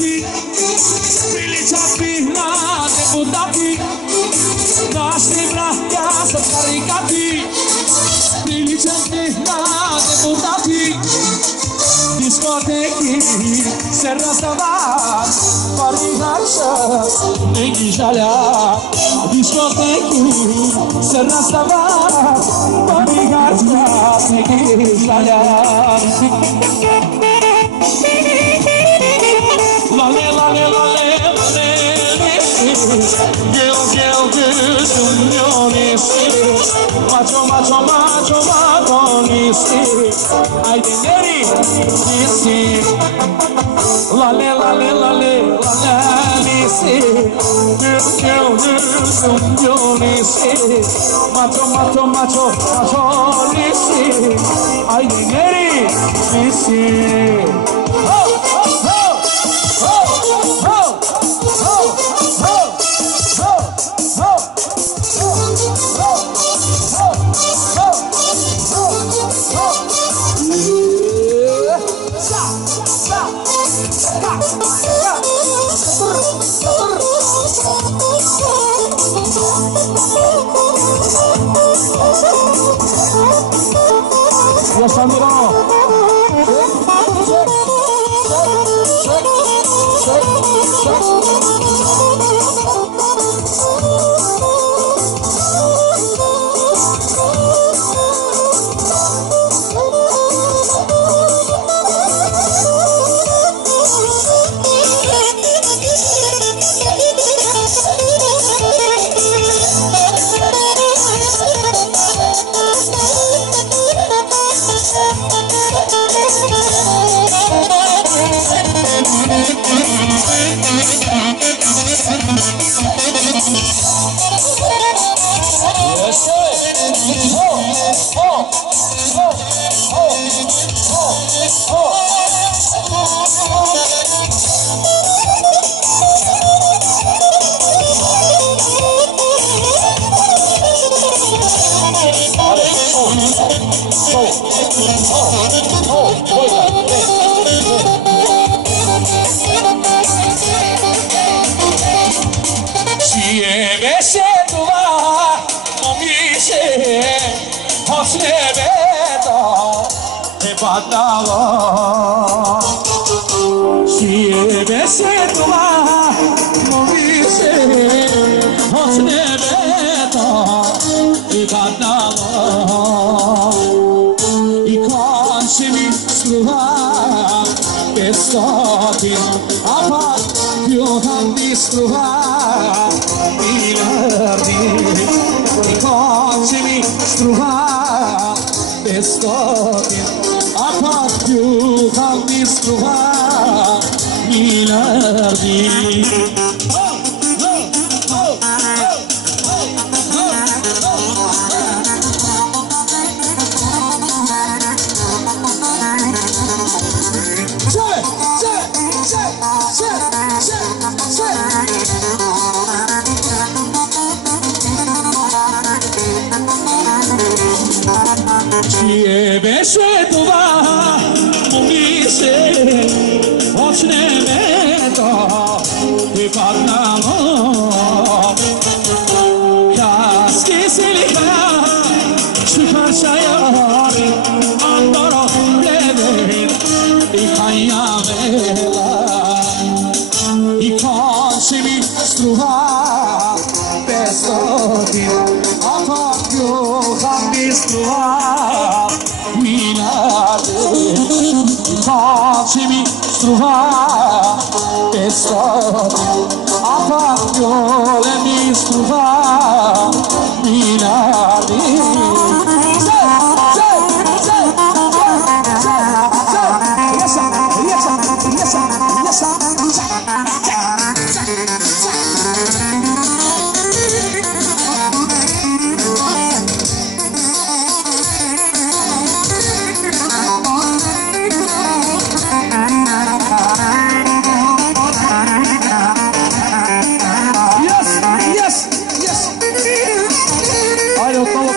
fabricati, priličati na deputati, našli brahja su karikati, priličati na deputati, diskoteki se razdava, parihaša neki žalja, diskoteki se razdava, parihaša neki žalja. Lale, lale, lale, lale, gel, gel, gözüm yonisi, macho, macho, macho, macho, nisi, haydi neri, nisi, lale, lale, lale, lale, nisi, gel, gel, gözüm yonisi, macho, macho, macho, macho, nisi, haydi neri, nisi. Yes, Sandro.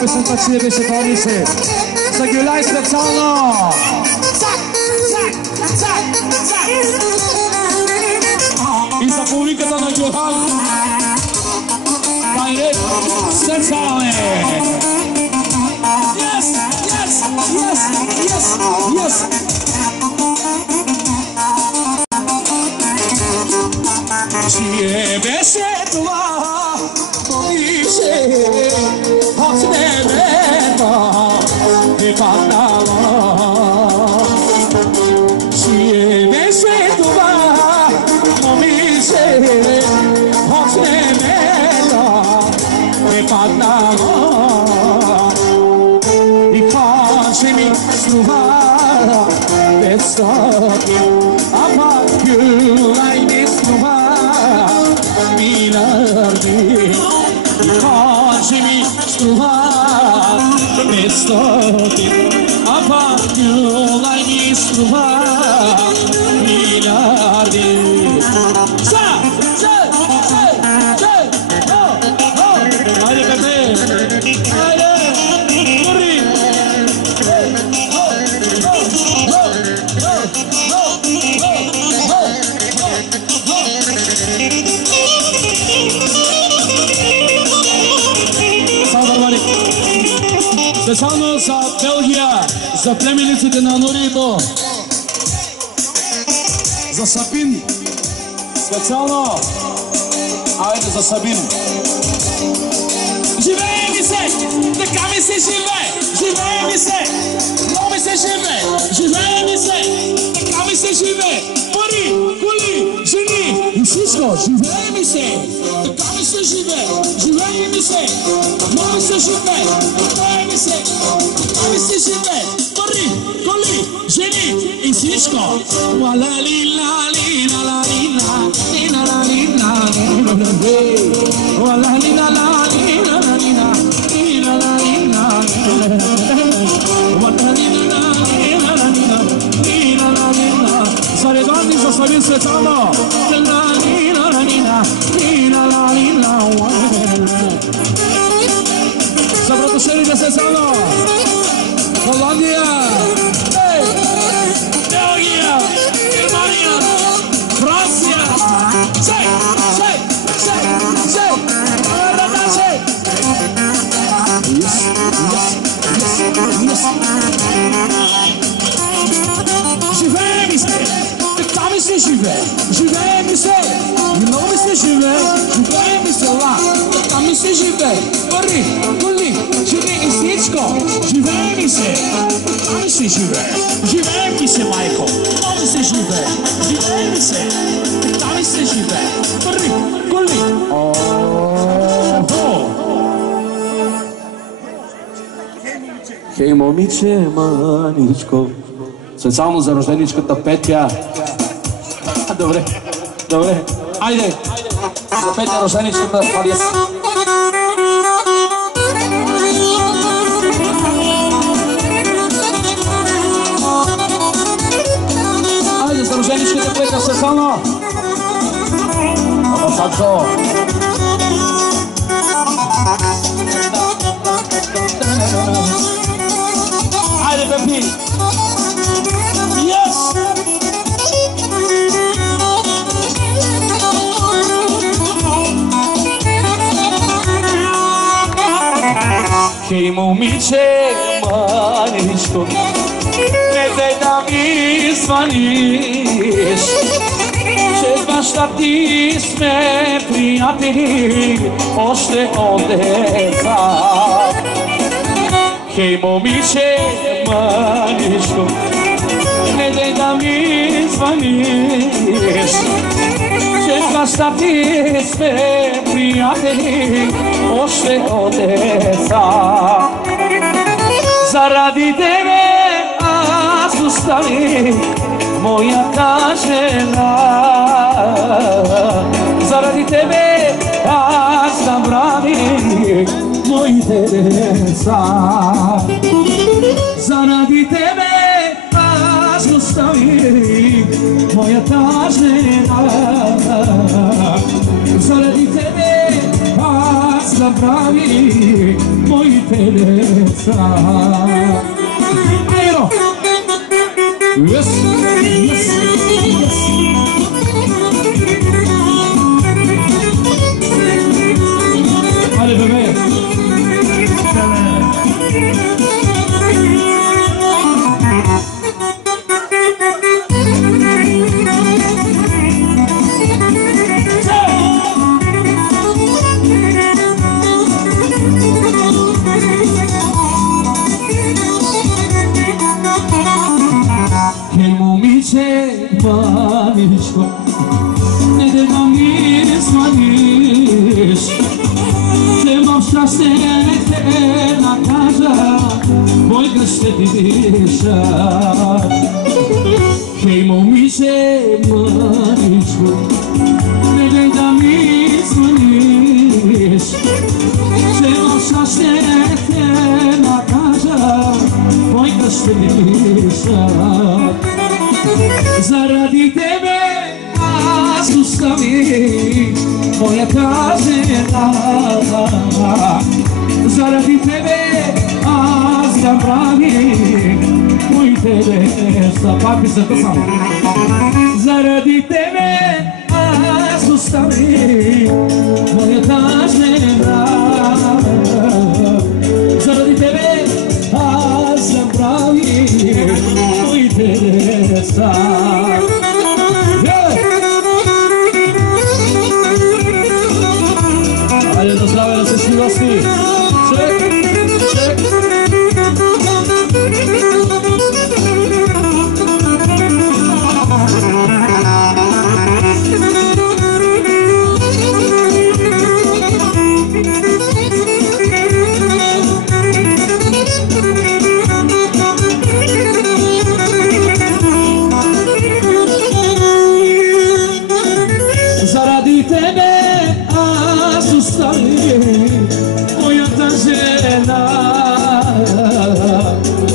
Prezentacije više panice. Za Gülay specijalno. публиката на Гюрхан. Хайде, сърцале! Yes, yes, yes, yes, yes! Чие беше това, помише, от небето е паднало. Чие беше това, помише, от небето е паднало. И каже ми струва 500, ама юлай ми струва милиарди. И каже ми струва 500, ама юлай ми струва милиарди. Хайде, Пепе! Хайде! Кори! Специално за Белгия, за племениците на Норито, за Сабин, специално, айде за Сабин. Живее ми се, така ми се живее, живее ми се, много ми се живее, живее ми се, така ми се живее, пари, коли, жени и всичко, живее ми се, така ми се живее, живее ми се, много ми се живее, живее ми се, така ми се живее, пари, коли, жени и всичко. Wala lila lila la lila lila la lila wala lila la lila la lila lila la lila wala lila la lila la lila lila la lila. Saredoni za Sabin Svetano la lila la lila lila la lila. За братушерите Светано, Холандия, Белгия, Германия, Франция. Сей! Живее ми се, така ми се живее, живее ми се, много ми се живее, живее ми се ла, така ми се живее, пари, коли, жени и всичко, живее ми се, така ми се живее, живее ми се, майко, много ми се живее, живее ми се, така ми се живее, пари, коли. Хей, момиче, маничко, специално за рожденичката Петя. Добре, добре, айде, за Петя рожденичката Палиес. Айде, за рожденичката Петя, специално. Абасачо. Айде, Пепи! Yes! Хей, момиче, маничко, не дай да ми звъниш, че с баща ти сме приятели още от деца. Хей, момиче, маничко, не дай да ми звъниш, че с баща ти сме приятели още от деца. Заради тебе аз оставих моята жена, заради тебе аз забравих моите деца. Заради тебе аз оставих моята жена, заради тебе аз забравих моите деца. Айро! Yes, yes, yes. se divišat Hejmo mi se maničku Negdje da mi zvoniš Čelo šaše te nakaža Mojka se divišat Zaradi tebe sustavi moja kažena Zaradi tebe zapravi moj Teresa Papi se to samo Zaradi tebe sustavi moja kažena Zaradi tebe zapravi moj Teresa Ajde da zdrave da se svi gosti. Ček, ček. Zaradi tebe moja ta žena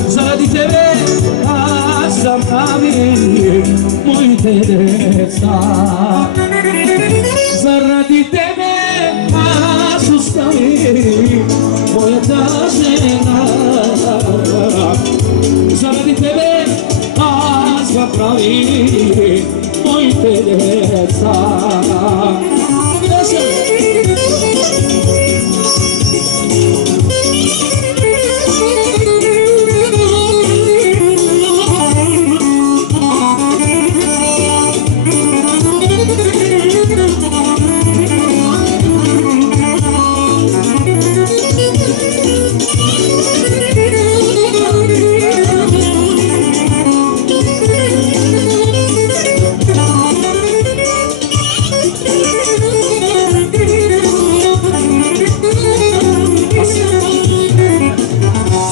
Zaradi tebe zapravi moj Teresa Zaradi tebe sustavi moja ta žena Zaradi tebe zapravi moj Teresa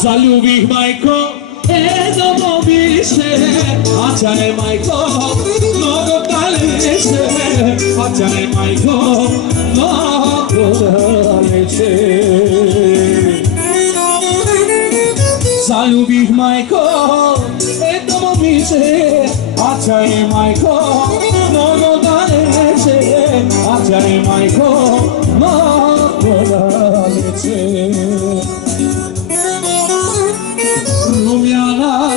Zaljubih majko, domo više, a čane majko, mnogo daleće, a čane majko, mnogo daleće. Zaljubih majko, domo više, a čane majko, mnogo daleće, a čane majko, mnogo daleće. Rumjana,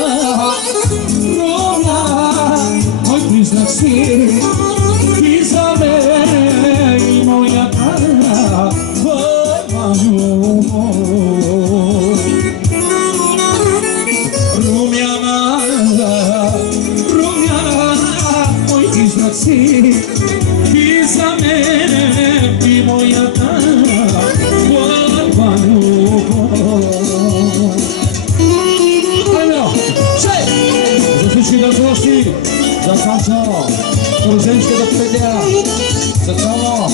moj priznat si ti za mene i moja para, tvoja ljubav. Rumjana, moj priznat si ti za mene i moja para, tvoja ljubav. Da proši, za Sančo, Kruženčke do Pedja, za čalo.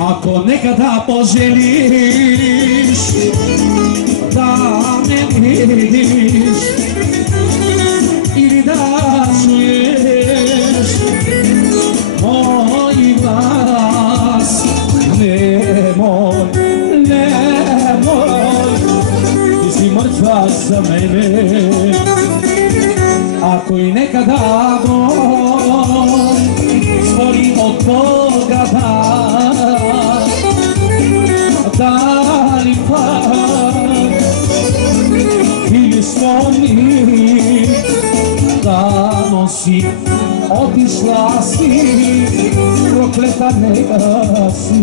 Ako nekada poželiš da me vidiš ili da čuješ moj glas, nemoj, ti si mrtva za mene. Ako i nekada moj stvorim od Boga da li pak ili spomni da nosi otišla si, prokleta neka si.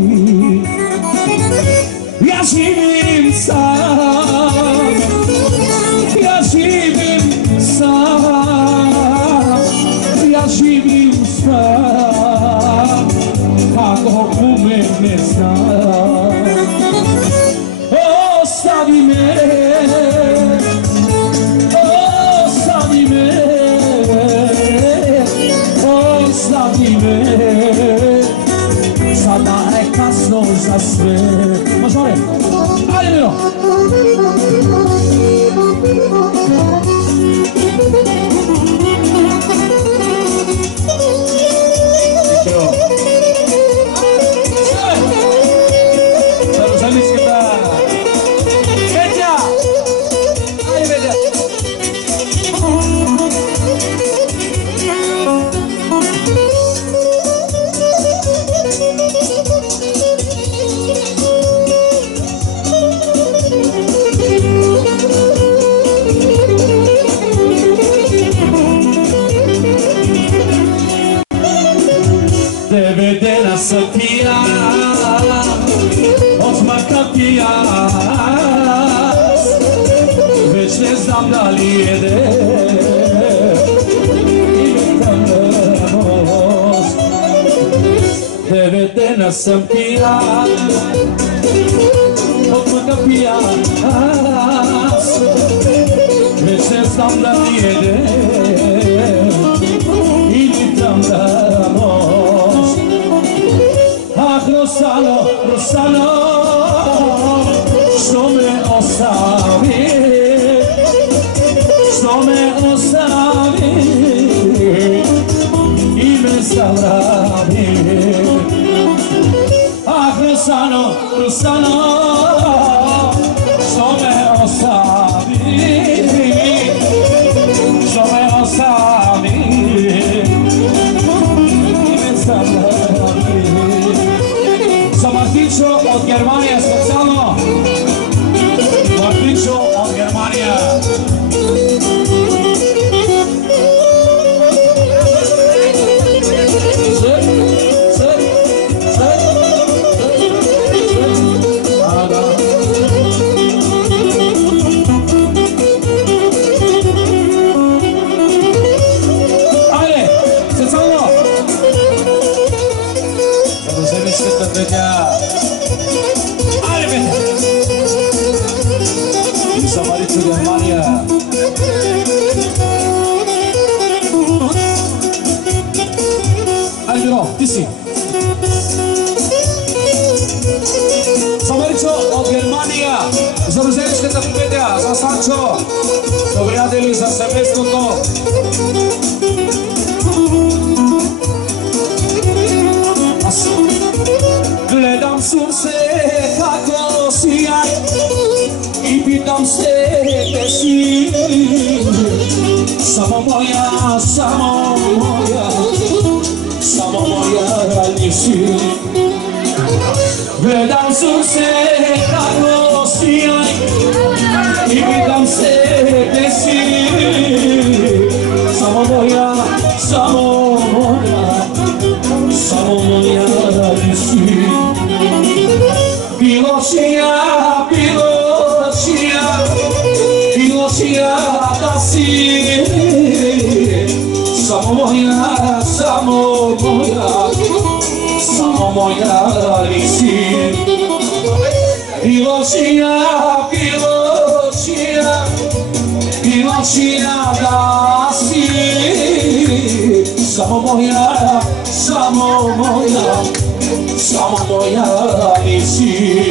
Ja živim sam, ja živim sam, ja živim sam, kako u mene znam. Ostavi me, ostavi me, ostavi me. sandaliede inventamos deve ter na sampia Otma capias Vece sandaliede inventamos Ah, Rossano, Rossano Što me ostavi Što me ostavi I me zabravi Ah, Rossano, Rossano Što me ostavi Što me ostavi I me zabravi Za Martičo od Germanije specijalno Martičo od Germanije Sì. Samaričo od Germanija, za Ruženičkата победя, za Sančo, za приятели, за семейството. Gledam sunce kako sijaj i pitam se gde si, samo moja, samo moja. Samo moja nisi Gledam sunce kako sijaj I pitam se gde si Samo moja, samo moja Samo moja nisi Bilo čija, bilo čija Bilo čija da si Samo moja, samo moja, samo moja nisi Bilo čija, bilo čija, bilo čija da si Samo moja, samo moja, samo moja nisi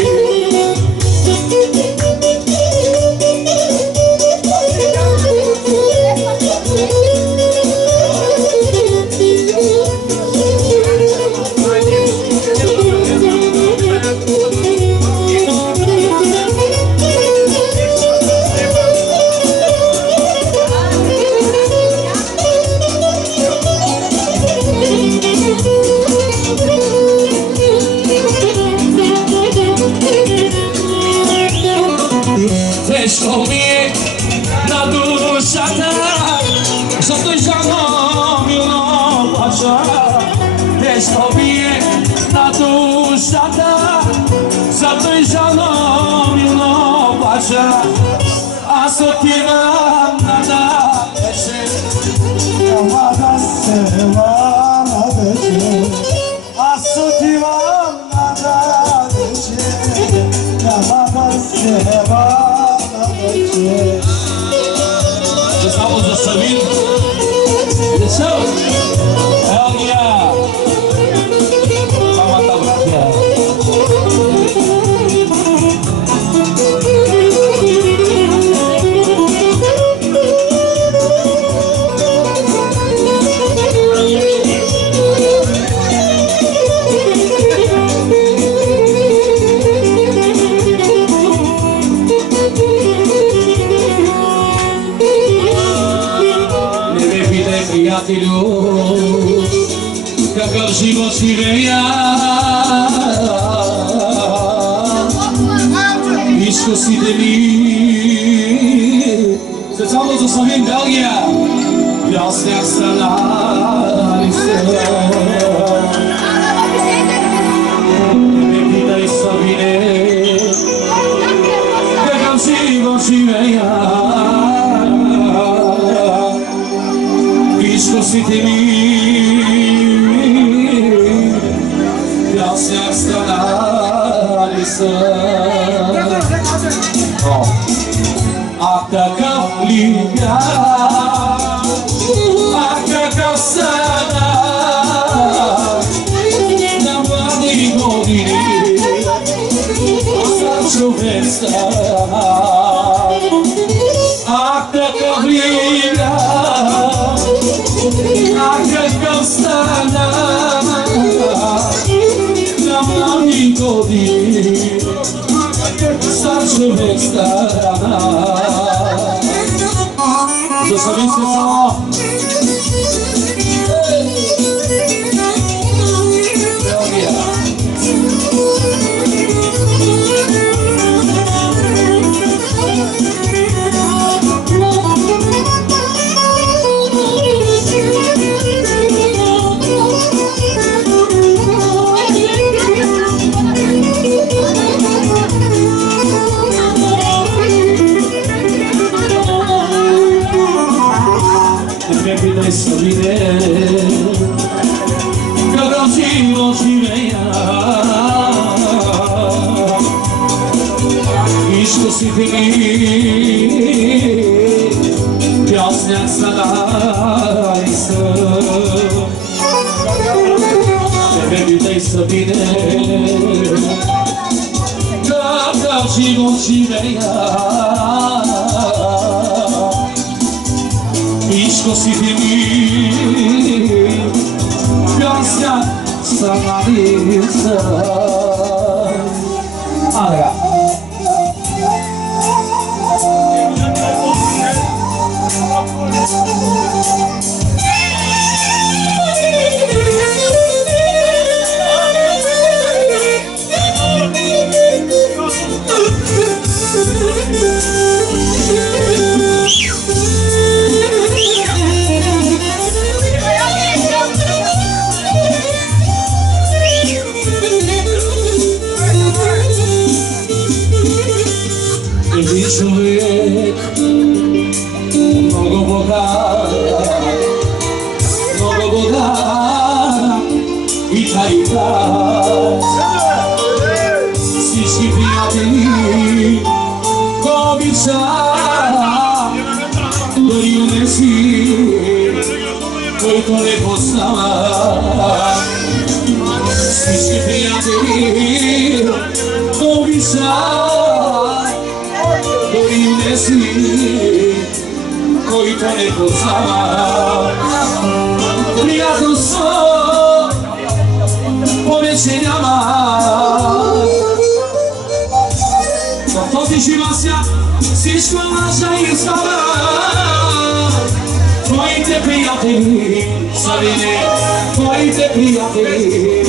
Teško mi je na dušata Zato i žalno milno plaća Teško mi je na dušata Zato i žalno milno plaća A so ti vam nada veče Nema da se vama veče A so ti vam nada veče Nema da se vama Just almost a Sabine. It's out. Hell yeah. Sama tabrak Kakav život si veja Iskusite mi Specijalno za Sabine, Belgija Jasnijak strana Ne pitaj Sabine Kakav život si veja Sitemi Piasnia stanalisa Akta kafliya Akta kafsana Namani godini Asal shuvesta Akta kafliya Akta kafsana Namani godini Sarcio Vextana Să sărim să să vine Că vreau și ochii mei Ești cu sitimii Piasnia stanalisa Te iubitei să vine Că vreau și ochii mei Ești cu sitimii Piasnia stanalisa Alega Человек много богат и тайга Всички приятели го обичат Дори унеси, който не познава Всички приятели го обичат Дори унеси, който не познава Приятелство повече няма В този живот свят всичко лъжа и изгода Твоите приятели са вине, твоите приятели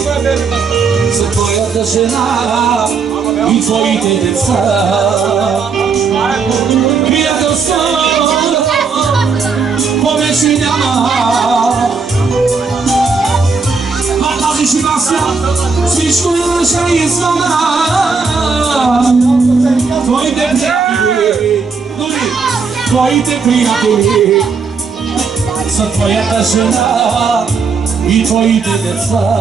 за твоята жена и твоите деца Приятелство повече няма В този живот свят всичко лъжа и изгода Твоите приятели, твоите приятели за твоята жена и твоите деца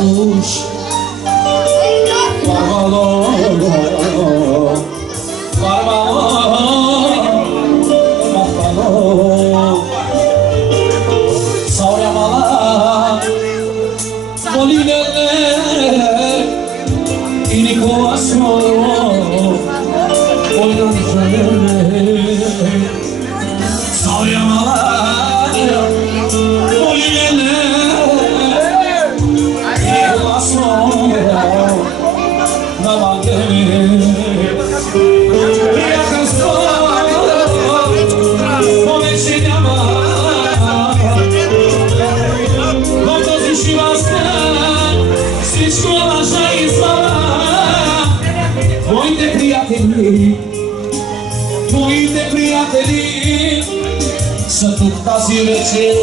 Malush, Barbalo, Sauria Mala, Molinele, Inicoaso, Sauria Mala, Molinele. Namage Твоите приятели са тук тази вечер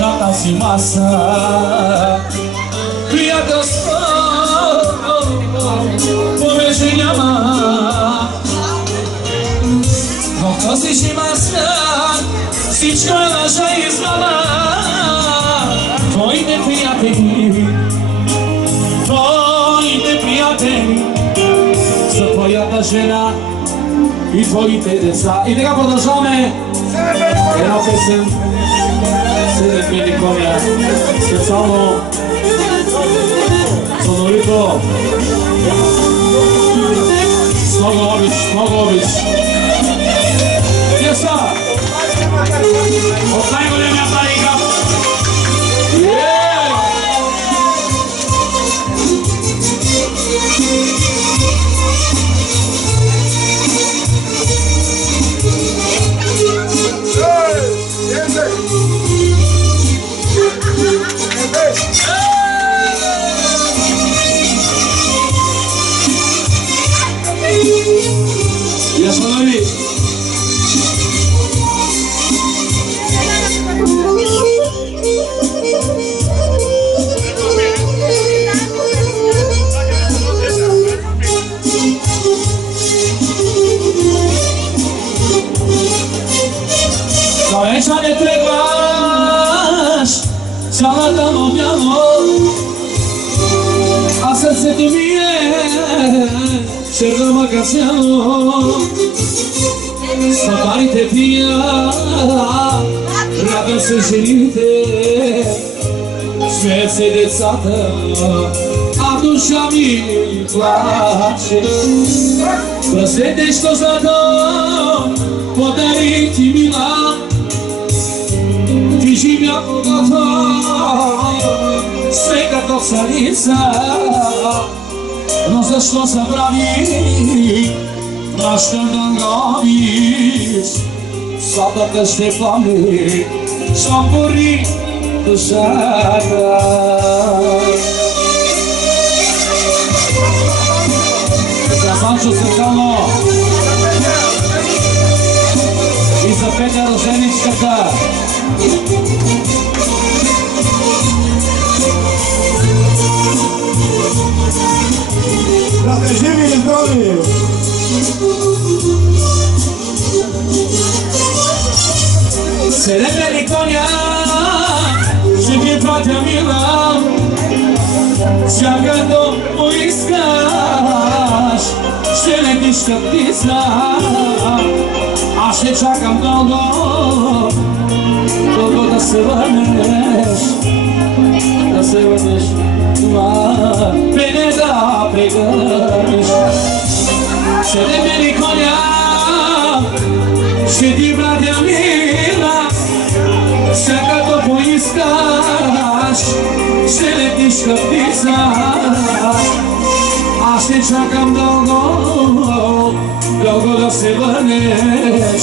на тази маса. Приятелство повече няма. В този жива свят всичко е лъжа и измама. Твоите приятели за твоята жена и твоите деца. И така продължаваме една песен Седем бели коня, специално за Норито. С много обич, много обич. Деца от най-големия тарикат. Веча не тръгваш цялата новяно, а сърцето ми е черно магазино. Стопарите пия, радват се жените, смеят се децата, а душа ми плаче. Браслете, що злато подари ти мила, ти живя когато сме като царица. Но защо забрави нашата дълговиш? Сладата ще пламни, щом гори душата. За Санчо Съркано и за Петя Роженичката. Да сте живи и здрави! Седем бели коня ще ви пратя, мила, всякато поискаш ще летиш като птица. Аз ще чакам дълго, дълго да се върнеш, да се върнеш, преди да прегърнеш. Седем бели коня ще ти пратя, мила, всякато поискаш ще летиш като птица. Аз ще чакам дълго, дълго да се върнеш,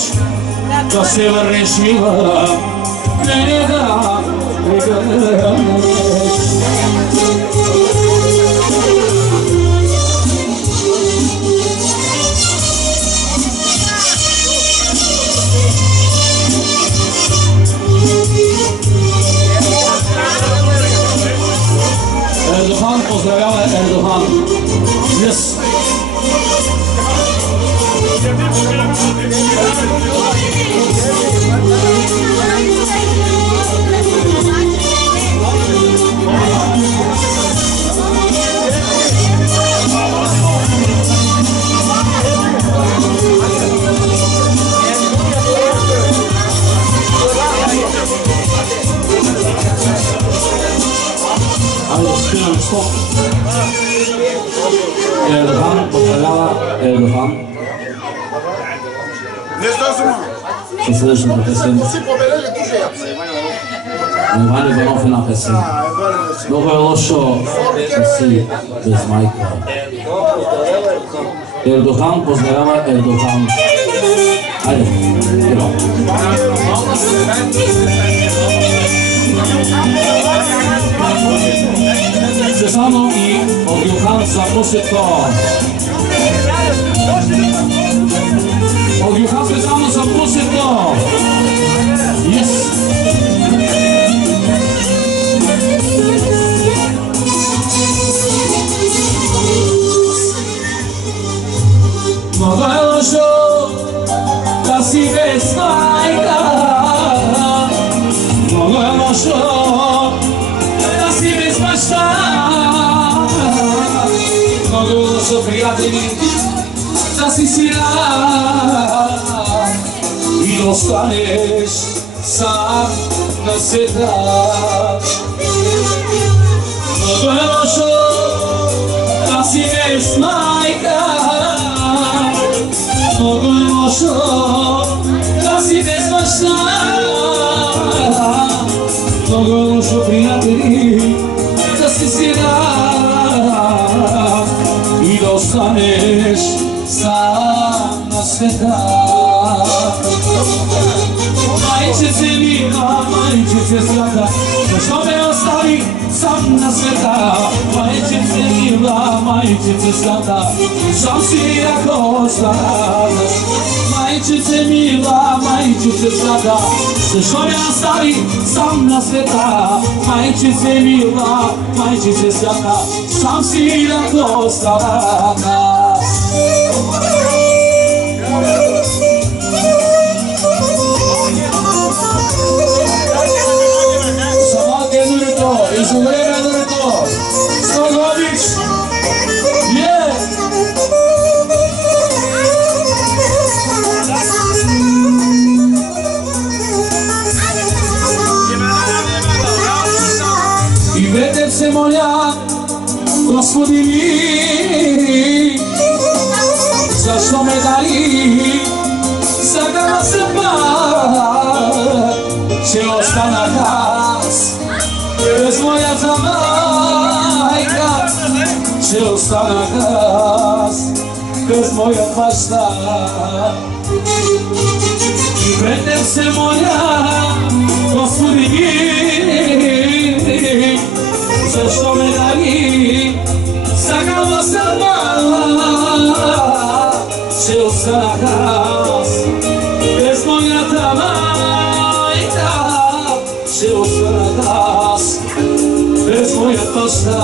мила, преди да прегърнеш. Ердохан поздравява Ердохан. Yes. Стоп. Ердохан поздравява Ердохан. Със следващата песен. Иван Иванов една песен. Много е лошо да си без майка. Ердохан поздравява Ердохан. Айде, едно. Специално и от Йохан за Мусито. Odjuchamy samo za muzyką. Jest. Mogošo da si bez majka, mogošo da si bez mašta, mogošo prijatelji da si siran i ostaneš sam na sveta. Mogošo da si bez majka, mogošo da si bez mašta, mogošo prijatelji da si siran i da ostaneš sam na sveta. Majčice mila, majčice zlata, zašto me ostavi sam na sveta? Majčice mila, majčice zlata, sam si ako ostala. Majčice mila, majčice zlata, zašto me ostavi sam na sveta? Majčice mila, majčice zlata, sam si ako ostala. Iz vreme Drto, Stogović, je! I veter se molja, Gospodi mi, zašto me dali, sagala se pa, će ostana kas. Bez moja ta majka će ostana glas, bez moja mašta. I predem se moja, Gospodi mi, zašto me dali, sagala sam će ostana glas, bez moja ta majka će ostana glas, bez moja mašta.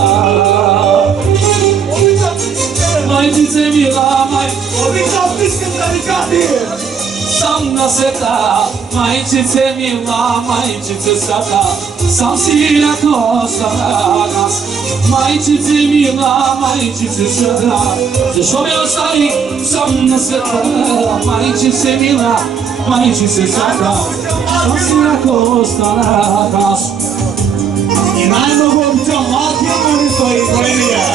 Majčice mila, sam na sveta. Majčice mila, majčice zlata, sam si ako ostala nas. Majčice mila, majčice zlata, zašto me ostavi sam na sveta? Majčice mila, majčice zlata, sam si ako ostala nas. I najmogućom Matijom koji kolinija.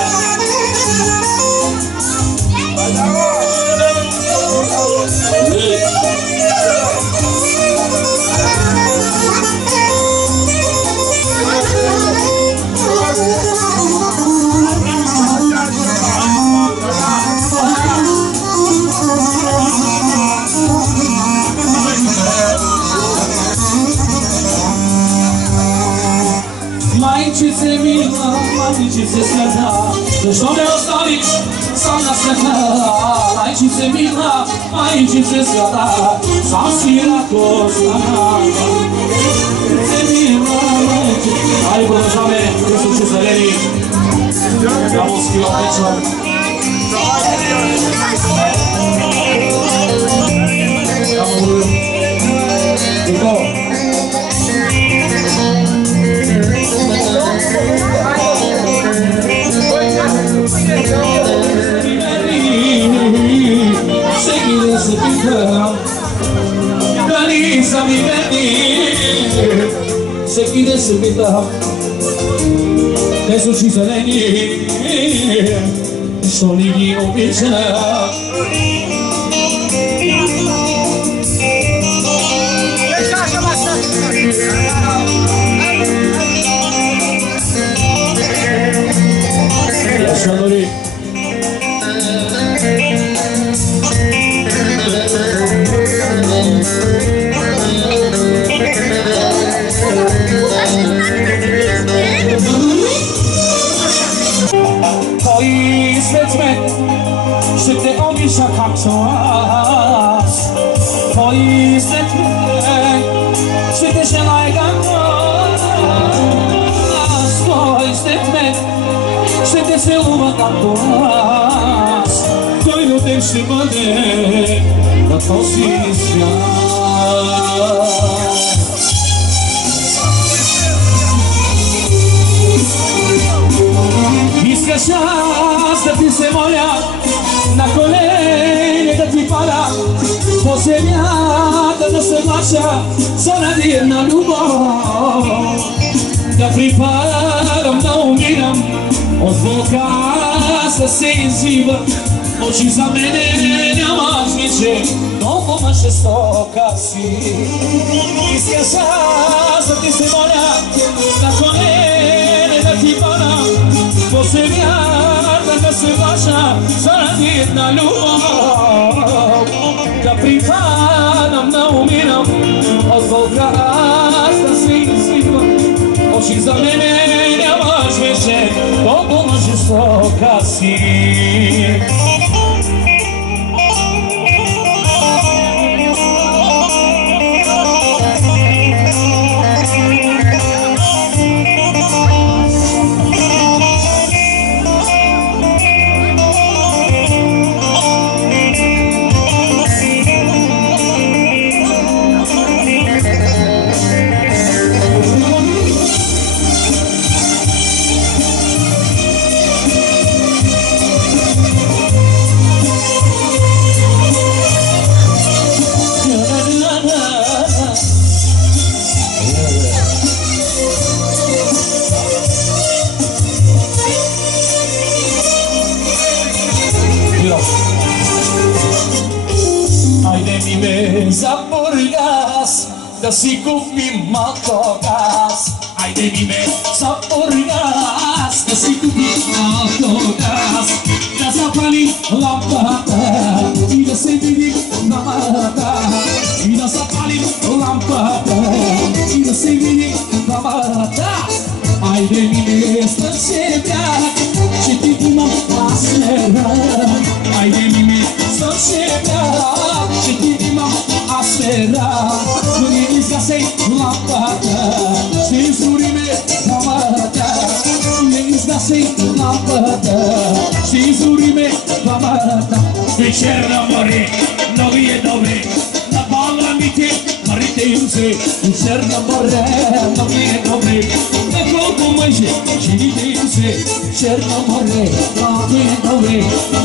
Majčice mila, majčice zlata, zašto me ostaviš sam na sveta? Majčice mila, majčice zlata, sam si ako ostala. Majčice mila, majčice... Ajde, podržame, koji su Čezareni, Javolski opečan. I to. Seguire se pica, Danisa mi veni, seguire se pica, adesso ci sarei, sto lì o pizza. Lascialo lì. Koji svet me, że te ogniska maksoas Moji stetmek Stetne që na e kanë pas Moji stetmek Stetne që u më kanë pas Koj në të kështë më dhe Në të si Iska čas da ti se molja Na kolene da ti pada Po zemljata da se vraća Zona jedna ljubav Da pripadam, da umiram Od Boga da se izzivam Oči za mene nemaš više Doma žestoka si Iska čas da ti se molja Na kolene da ti pada Po zemljata da se vraća Zona jedna ljubav Da pripadam, da umiram Od Boga da se izzivam Oči za mene nemaš više Doma žestoka si Za Burgas, da si kupim malo gas Ajde mi me za Burgas, da si kupim malo gas Da zapalim lampata I da se vidim na mata I da zapalim lampata I da se vidim na mata Ajde mi me srcega, če ti imam asmera Ajde mi me srcega, če ti imam asmera Nu ne izgasej lampata, se izurime na mata Nu ne izgasej lampata, se izurime na mata Večer na more, novi je dobre Na balamite, marite im se Večer na more, novi je dobre Nekoliko manje, živite im se Večer na more, novi je dobre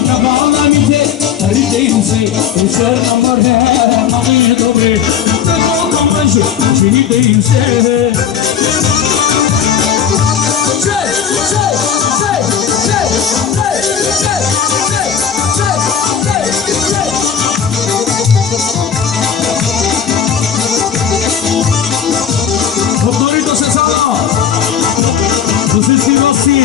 Na balamite, marite im se Večer na more, novi je dobre Nekoliko manje, živite im se Motorito Cesano Posesivnosti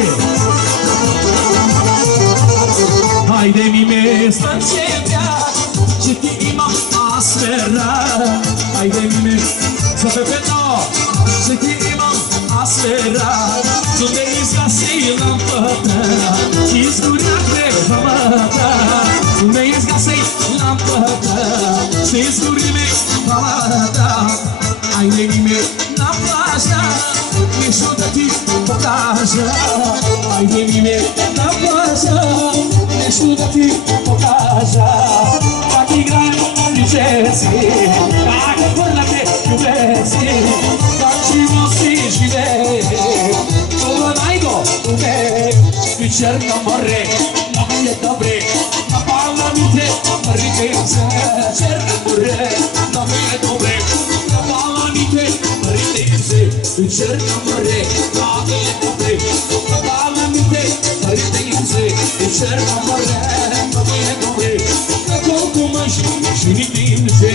Hajde mi me stančevja Že ti imam asmera Hajde mi me za Pepeno Že ti imam asmera Tu ne izgasi lampata Ti izgurjate pamata Tu ne izgasi lampata Ti izgurime pamata Ajde mi me na plaža Nešto da ti pokaža Ajde mi me na plaža Nešto da ti pokaža Kak igrajem ljubezi Kako vrlate ljubezi Kak živo si žive To najgo ume Večer na more, mnogo je dobre Na balamite, marite se Večer na more, mnogo je dobre Na balamite, marite se Večer na more, mnogo je dobre Na balamite, marite se Večer na more, mnogo je dobre Na koliko maži, živite se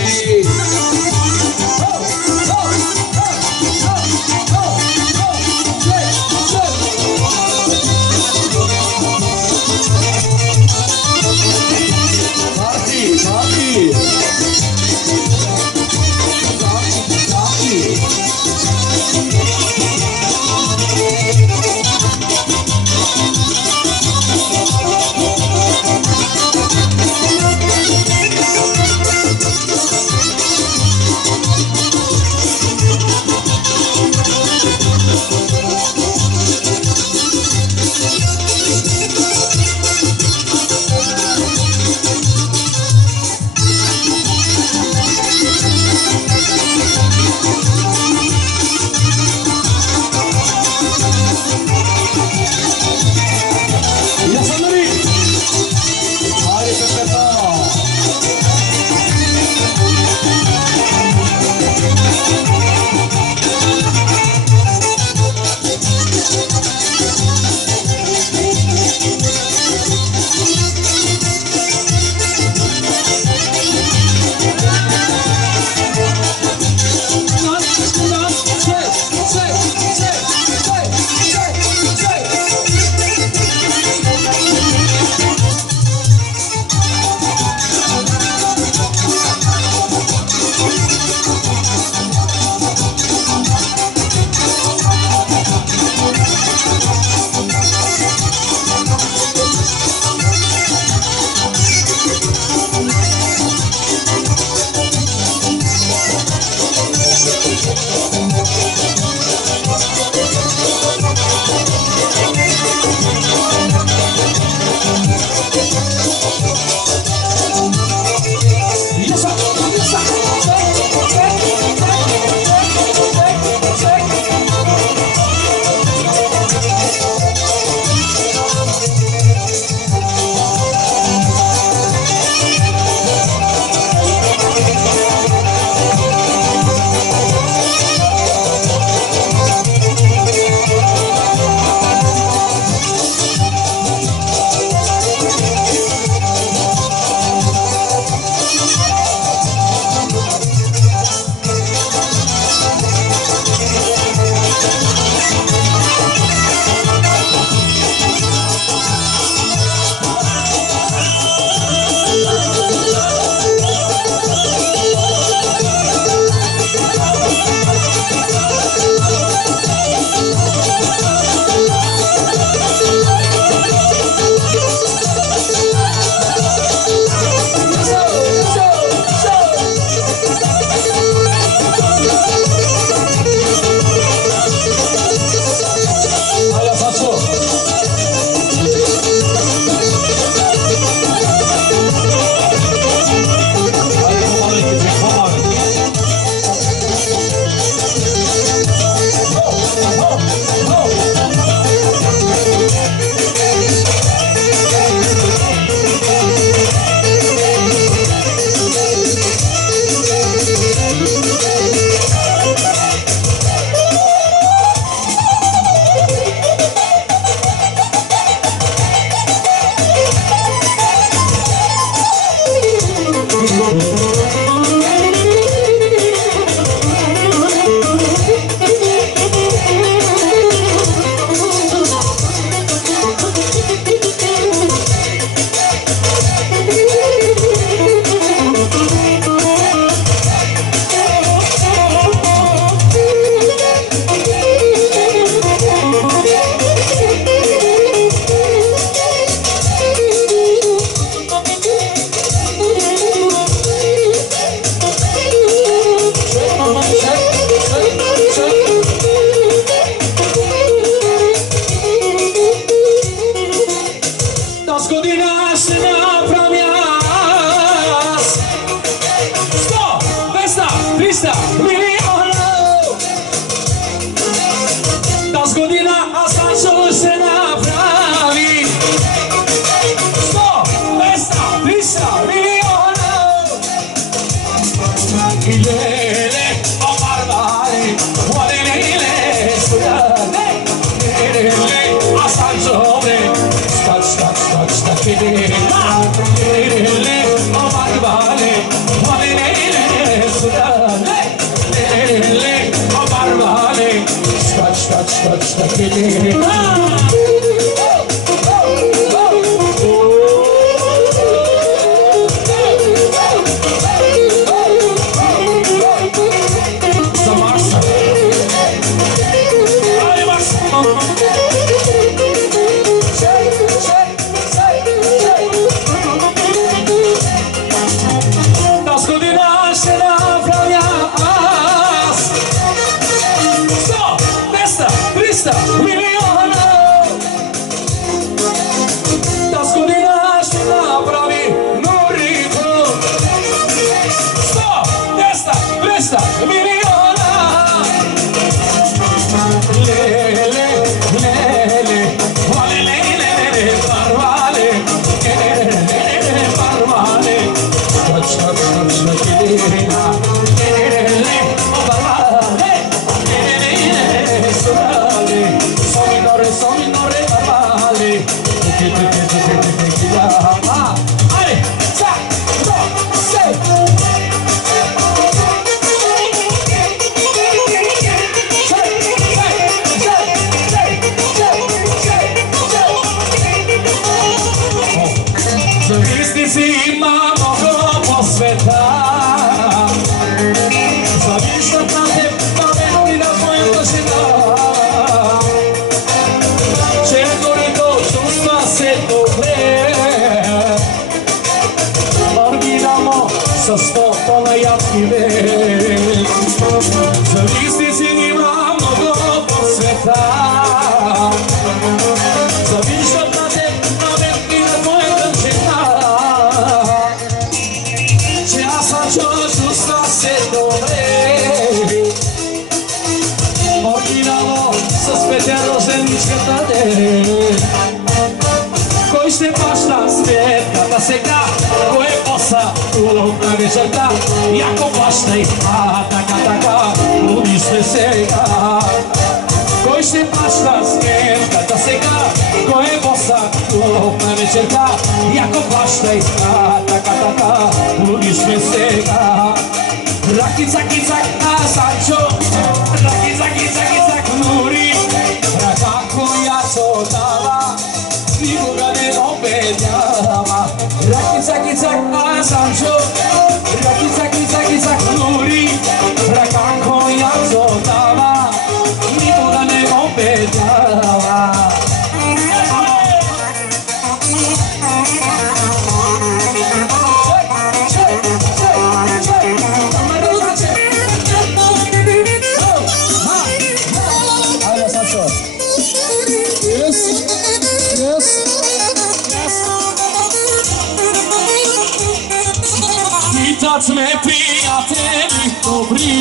Uitați-me, prieteni dobri,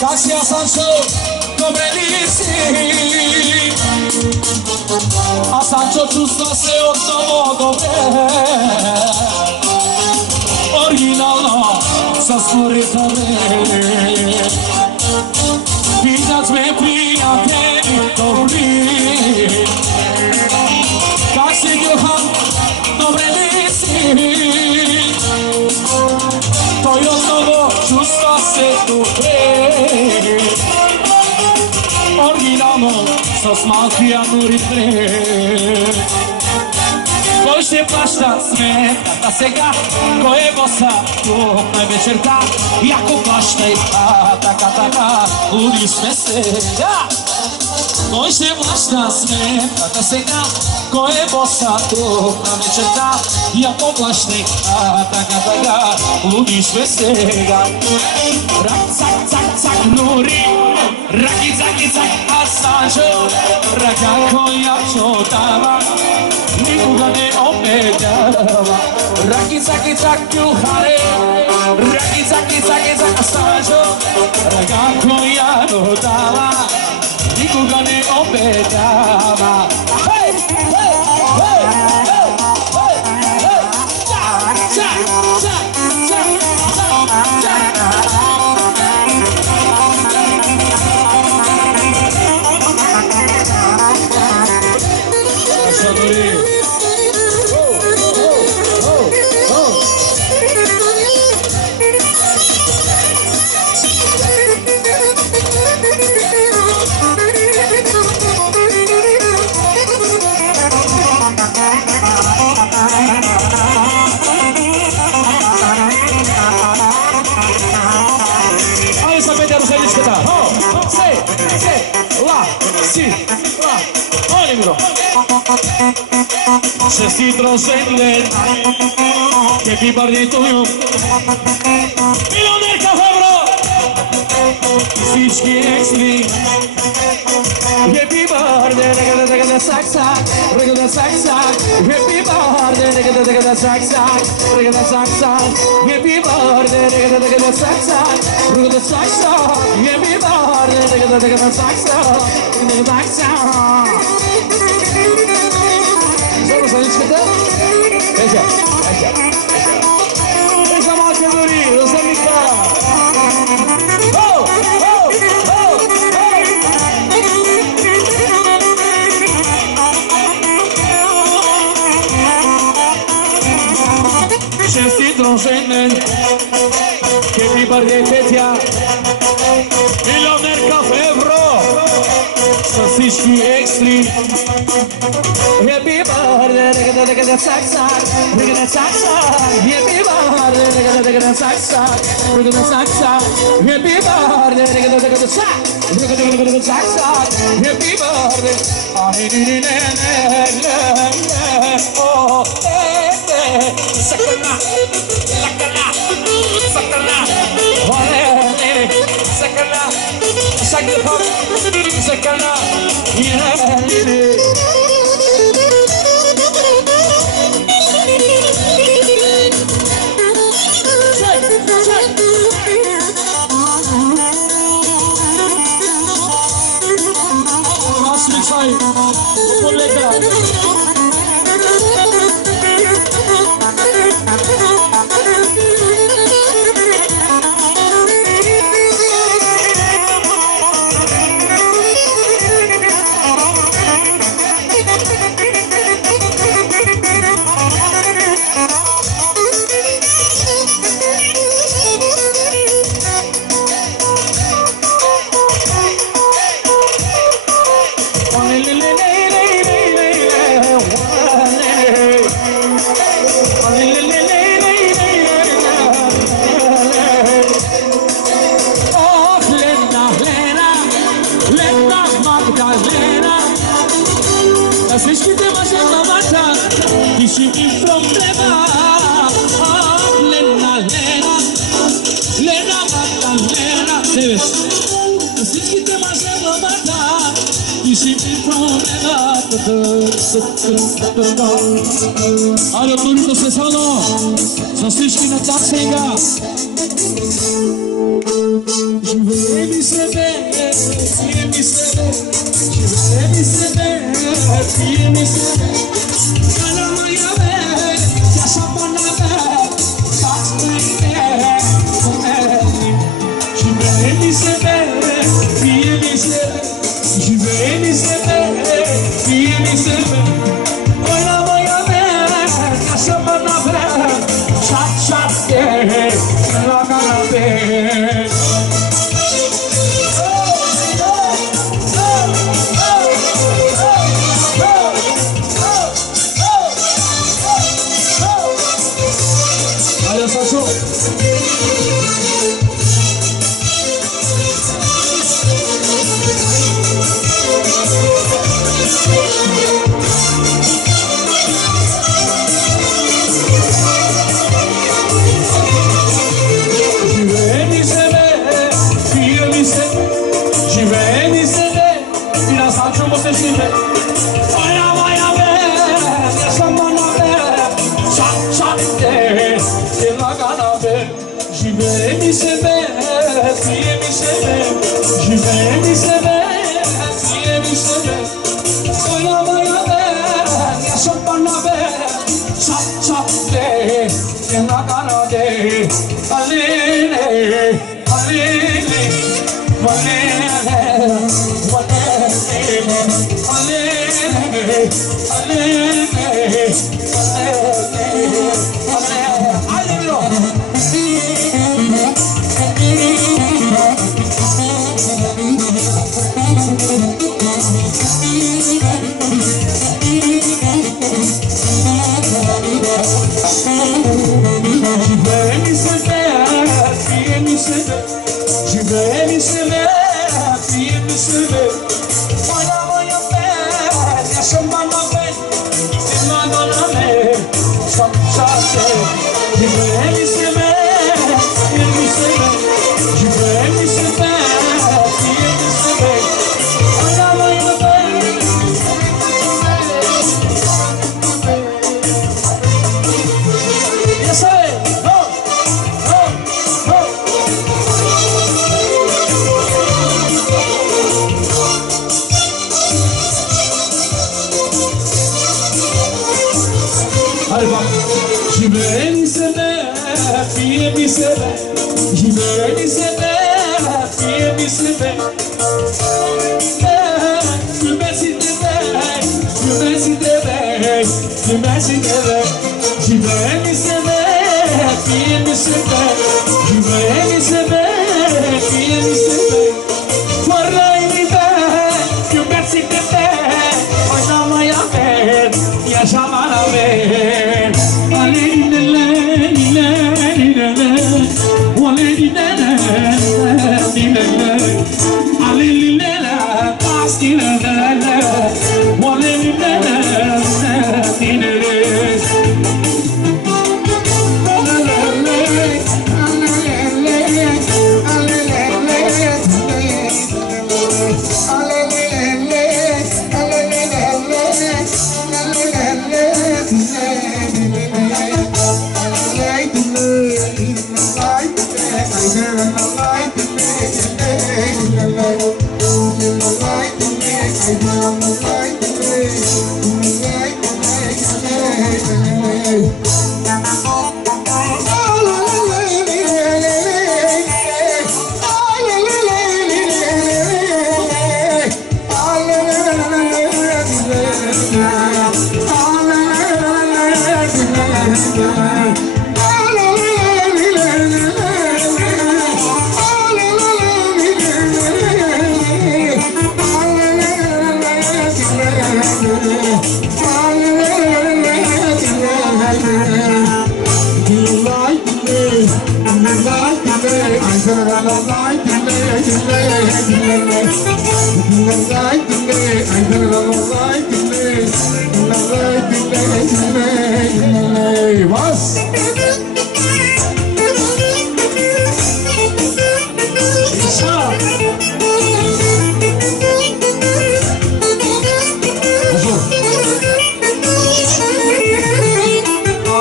ca și Sancho, dobre lici. A Sancho čustva se od novo dobre. Originalno sa stvoritare. Vidać me prijatelji dobri. Kak si Johan dobre lici. To je od novo čustva se dobre. Originalno sa smalkijanu ritme. Koji se plašta smeta сега, koji je bosa тухна večerka, jako plašta i taka, ludi sve сега. Koji se plašta smeta сега, koji je bosa тухна večerka, jako plašta i taka, ludi sve сега. Rak, cak, cak, cak, nuri, raki, caki, cak, a Sancho, raka koja čotava, nikoga ne obećava. Raki, caki, cak, juhare, raki, caki, caki, cak, a Sancho, raka koja čotava, nikoga ne obećava. Hej, hej, hej, hej, hej, hej, čak, čak, čak, čak, čak, čak. Čestit rođendan, happy birthday to you. Milionerka Febro, всички екстри. Happy birthday, regada sak sak, regada sak sak. Happy birthday, regada sak sak, regada sak sak. Happy birthday, regada sak sak, regada sak sak. Happy birthday, regada sak sak, regada sak sak. Sanıçkıda? Peki. Ne zaman kadar Rosamika? Ho! Ho! Ho! Čestit rođendan, happy birthday Petja, milionerka Febro, sa всички екстри. Happy birthday, regada sak sak, regada sak sak. Happy birthday, regada sak sak, regada sak sak. Happy birthday, regada sak, regada sak sak. Happy birthday. Oh, sakana, lakana, sakana, sakana, sakana, sakana, yeah. Sai, collega. Всичките мъже главата и ще им проблема. Лена, Лена, Лена, Лена, Лена. Всичките мъже главата и ще им проблема. Айде, турито се сало, за всички на чак сега. Je vais m'aimer,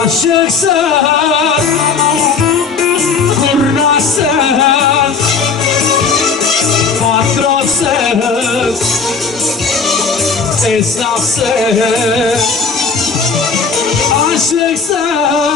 Aşıksın, kurnazsın, Aşık sen